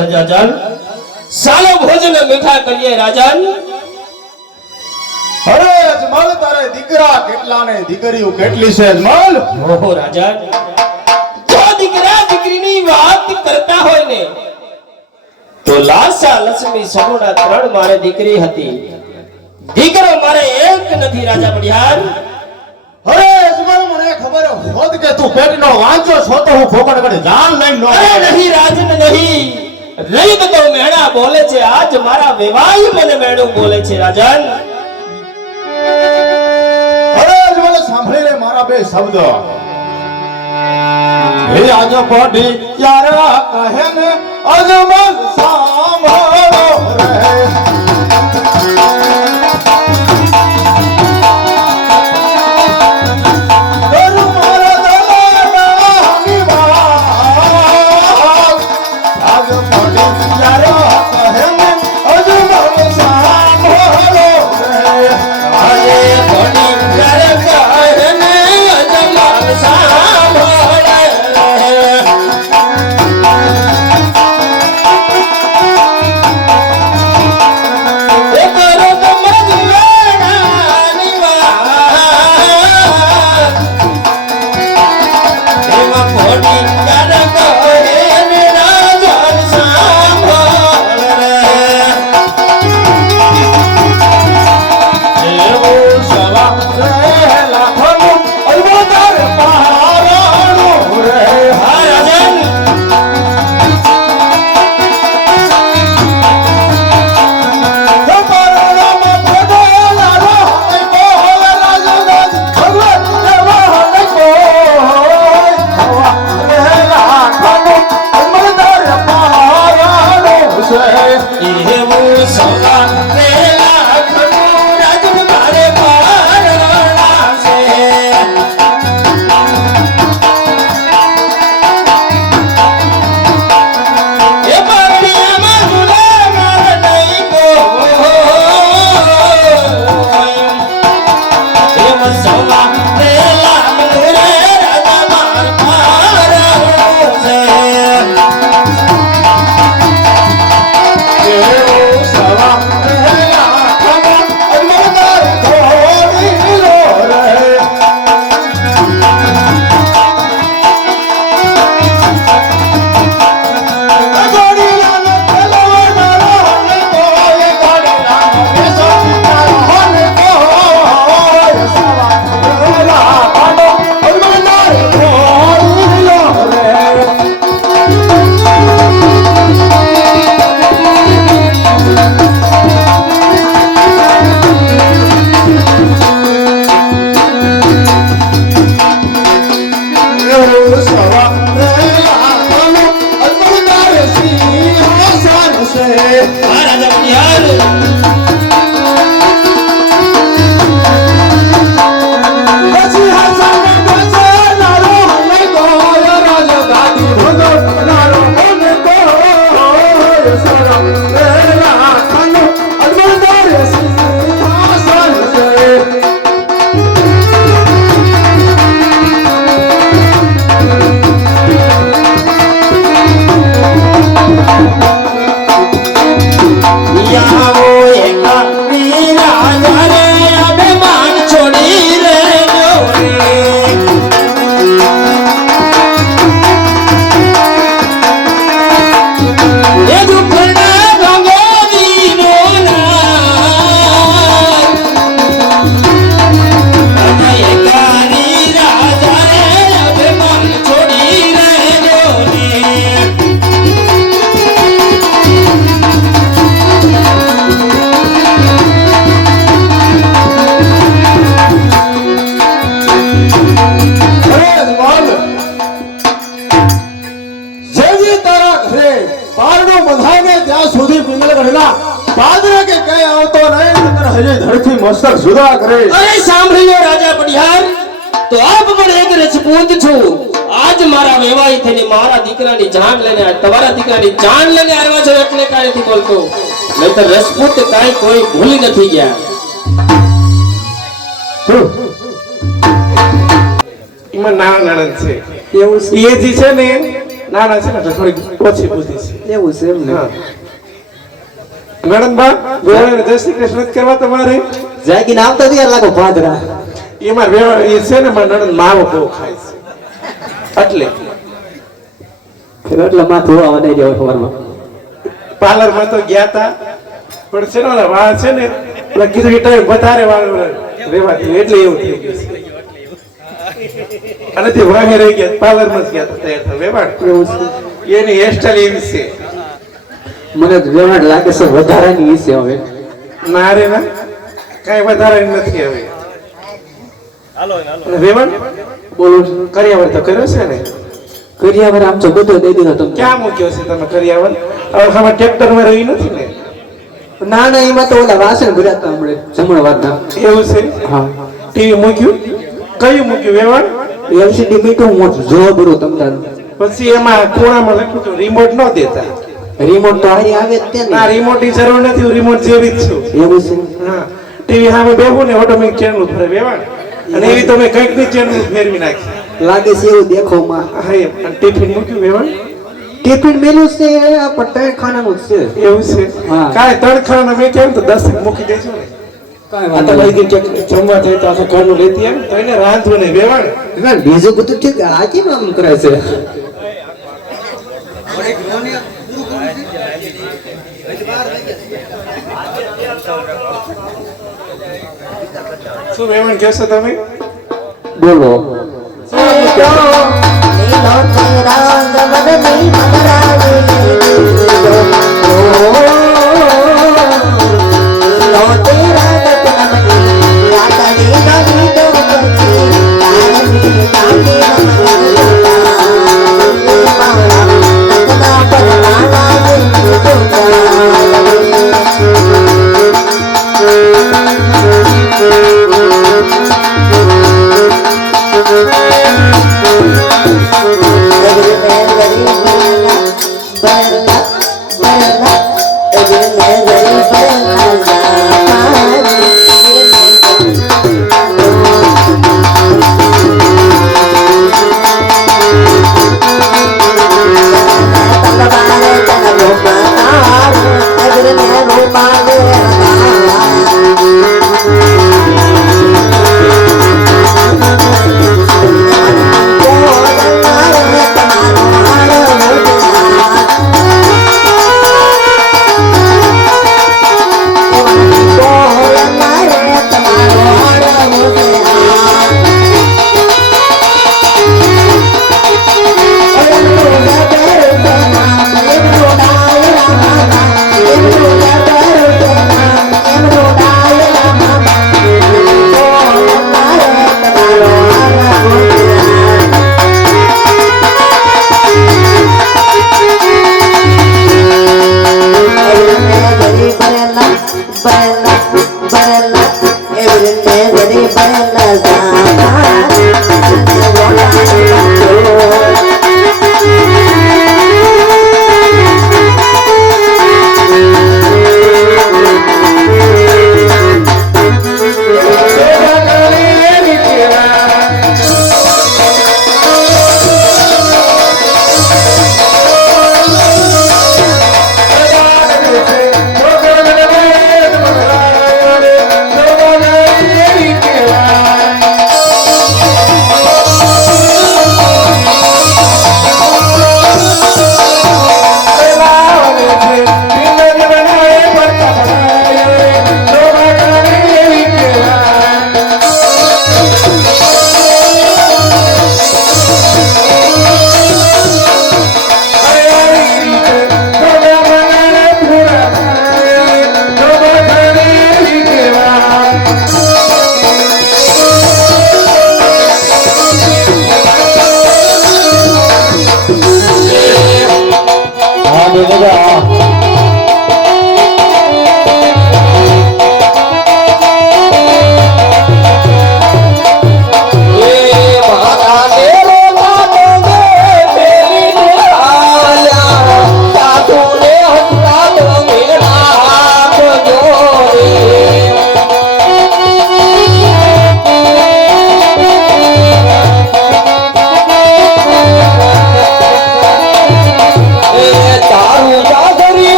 રાજાન સાલો ભોજન મીઠા કરીએ રાજાન અરે અજમલ તારે દીકરા કેટલા ને દીકરીઓ કેટલી છે અજમલ ઓહો રાજાન જો દીકરા દીકરીની વાત કરતા હોય ને તો લાસા લક્ષ્મી સગુણા 3 મારે દીકરી હતી દીકરો મારે એક નથી રાજા બડિયાર અરે અજમલ મને ખબર હોત કે તું પેટનો વાંચો છો તો હું ફોકટ કરી જાન લઈને નો અરે નહીં રાજન નહીં રહીત તો મેણા બોલે છે આજ મારા વેવાઈ મને મેણું બોલે છે રાજન અરે અજમલ સાંભળી લે મારા બે શબ્દ હે આજ પડી યાર કહે ને અજમલ સાંભળો રે મસ્તક જુદા કરે અરે સાંભળીઓ રાજા બડિયાર તો આપ પણ એક રજપૂત છો આજ મારા વેવાઈ થઈને મારા દીકરાની જાન લઈને તમારા દીકરાની જાન લઈને આવ્યા છો એટલે કાઈ નથી બોલતો નહીતર રજપૂત કાઈ કોઈ ભૂલી નથી ગયા એમાં નાના નણંદ છે એવું એ જે છે ને ના ના છે ને એટલે થોડીક ઓછી બુદ્ધિ છે એવું છે એમ ને હા નણંદબા ગોળાને જય શ્રી કૃષ્ણ જ કરવા તમારે જાગી નામ તો તૈયાર લાગો ભાદરા એમાં વેવા એ છે ને મારા નણંદ માવો બહુ ખાય છે એટલે માથું આવવા દઈ દેવો સવારમાં પાર્લર માં તો ગયા તા પણ છે ને ઓલા વાળ છે ને એટલે કીધું એ ટાઈમ વધારે વાળ રેવા દે એટલે એવું થઈ ગયું છે અને તે વાહે રહી ગયા પાર્લર માં જ ગયા તા તૈયાર થવા વેવાડ એવું છે એની હેરસ્ટાઈલ એવી છે મને તો વેવાડ લાગે છે વધારાની છે હવે ના રે ના કઈ વધારે નથી હવે અને વેવાડ બોલો કર્યાવર તો કર્યો છે ને કરિયાવર આમ તો બધો દઈ દીધો તમે ક્યાં મૂક્યો છે તમે કર્યાવર હવે આમાં ટ્રેક્ટર માં રહી નથી ને ના ના એમાં તો ઓલા વાસણ ભર્યા હતા હમણે જમણ વાતના એવું છે હા ટીવી મૂક્યું કયું મૂક્યું વેવાડ એલસીડી મીઠું મોટું જો બરો તમારું પછી એમાં ખૂણામાં લખ્યું હતું રિમોટ ન દેતા રિમોટ તો હારી આવે જ તે ના ને રિમોટ ની જરૂર નથી હું રિમોટ જેવી જ છું એવું છે હા ટીવી સામે બેહું ને ઓટોમેટિક ચેનલ ફરે વેવાડ અને એવી તો મેં કંઈક ની ચેનલ ફેરવી નાખી લાગે છે એવું દેખોમાં હા એમ અને ટિફિન મૂક્યું વેવાડ ટિફિન મેલું છે આ પટાણ ખાનાનું જ છે એવું છે હા. કાંઈ ત્રણ ખાના મેં કેમ તો 10 મૂકી દેજો ને કાંઈ આ તો વાંધો લઈ ગઈ કે જમવા થાય તો આખા ઘરનું લેતી આવે તો એને રાંધવું નહીં વેવાડ નહીં બીજું બધું ઠીક આ કેમ આમ કરે છે શું વેવાણ કહેશો તમે બોલો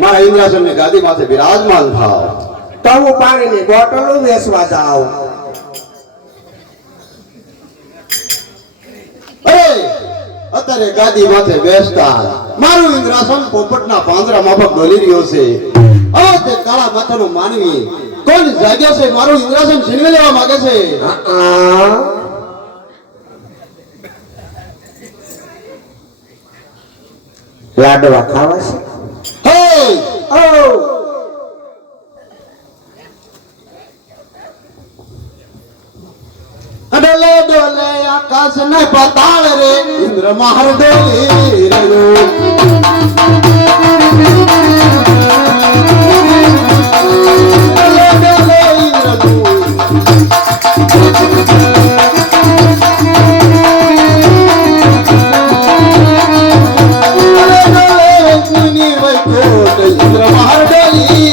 મારા ઇન્દ્રાસન ની ગાદી માથે બિરાજમાન થાવ. તો પાણીની બોટલો વેચવા જાવ. અત્યારે ગાદી માથે બેસતા મારું ઇન્દ્રાસન પોપટના પાંદડા માફક ડોલી રહ્યો છે. હવે તે કાળા માથાનો માનવી કોણ જાગ્યો છે મારું ઇન્દ્રાસન છીનવી લેવા માંગે છે. લાડવા ખાવા છે. ડોલે ડોલે આકાશ ને પાતાળ રે ઇન્દ્ર મહાર ડોલી રહ્યો. ડોલે ડોલે ઇન્દ્ર મુનિ વૈકુંઠ ઇન્દ્ર મહાર ડોલી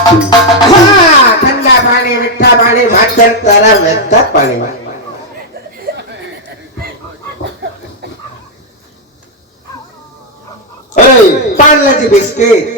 હા, ઠંડા પાણી મીઠા પાણી માખણ તારા વેચતા પાણીમાં એ પાર્લેજી બિસ્કિટ